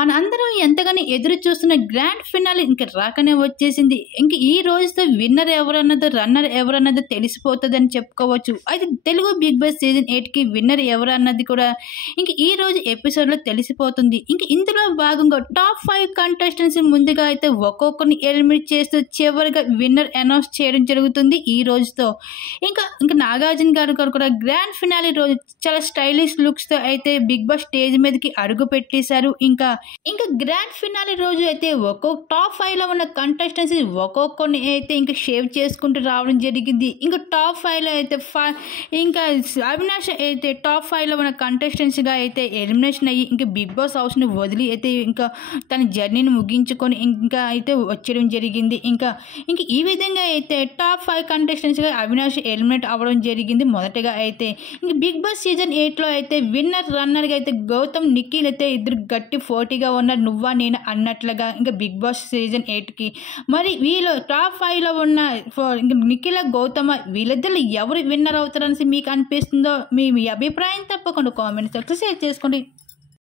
మనందరం ఎంతగానో ఎదురు చూస్తున్న గ్రాండ్ ఫినాలే ఇంక రాకనే వచ్చేసింది. ఇంక ఈ రోజుతో విన్నర్ ఎవరన్నదో, రన్నర్ ఎవరన్నదో తెలిసిపోతుందని చెప్పుకోవచ్చు. అయితే తెలుగు బిగ్ బాస్ సీజన్ 8కి విన్నర్ ఎవరు అన్నది కూడా ఇంక ఈ రోజు ఎపిసోడ్లో తెలిసిపోతుంది. ఇంక ఇందులో భాగంగా టాప్ 5 కంటెస్టెంట్స్ ముందుగా అయితే ఒక్కొక్కరిని ఎలిమినేట్ చేస్తూ చివరిగా విన్నర్ అనౌన్స్ చేయడం జరుగుతుంది ఈ రోజుతో. ఇంకా నాగార్జున గారు కూడా గ్రాండ్ ఫినాలే రోజు చాలా స్టైలిష్ లుక్స్తో అయితే బిగ్ బాస్ స్టేజ్ మీదకి అడుగు పెట్టేశారు. ఇంకా గ్రాండ్ ఫినాలే రోజు అయితే ఒక్కొక్క టాప్ 5లో ఉన్న కంటెస్టెంట్స్ ఒక్కొక్కరిని అయితే ఇంకా షేవ్ చేసుకుంటూ రావడం జరిగింది. ఇంకా టాప్ 5లో అయితే ఇంకా అవినాష్ అయితే టాప్ 5లో ఉన్న కంటెస్టెంట్స్గా అయితే ఎలిమినేషన్ అయ్యి ఇంకా బిగ్ బాస్ హౌస్ని వదిలి అయితే ఇంకా తన జర్నీని ముగించుకొని ఇంకా అయితే వచ్చేయడం జరిగింది. ఇంకా ఈ విధంగా అయితే టాప్ 5 కంటెస్టెంట్స్గా అవినాష్ ఎలిమినేట్ అవ్వడం జరిగింది. మొదటగా అయితే ఇంక బిగ్ బాస్ సీజన్ 8లో అయితే విన్నర్ రన్నర్గా అయితే గౌతమ్ నిఖిల్ అయితే ఇద్దరు గట్టి పోటీగా ఉన్నారు, నువ్వా నేను అన్నట్లుగా. ఇంకా బిగ్ బాస్ సీజన్ 8కి మరి వీళ్ళు టాప్ 5లో ఉన్న ఇంకా నిఖిల గౌతమ వీళ్ళిద్దరు ఎవరు విన్నర్ అవుతారనేసి మీకు అనిపిస్తుందో మీ అభిప్రాయం తప్పకుండా కామెంట్ సెక్షన్లో షేర్ చేసుకోండి.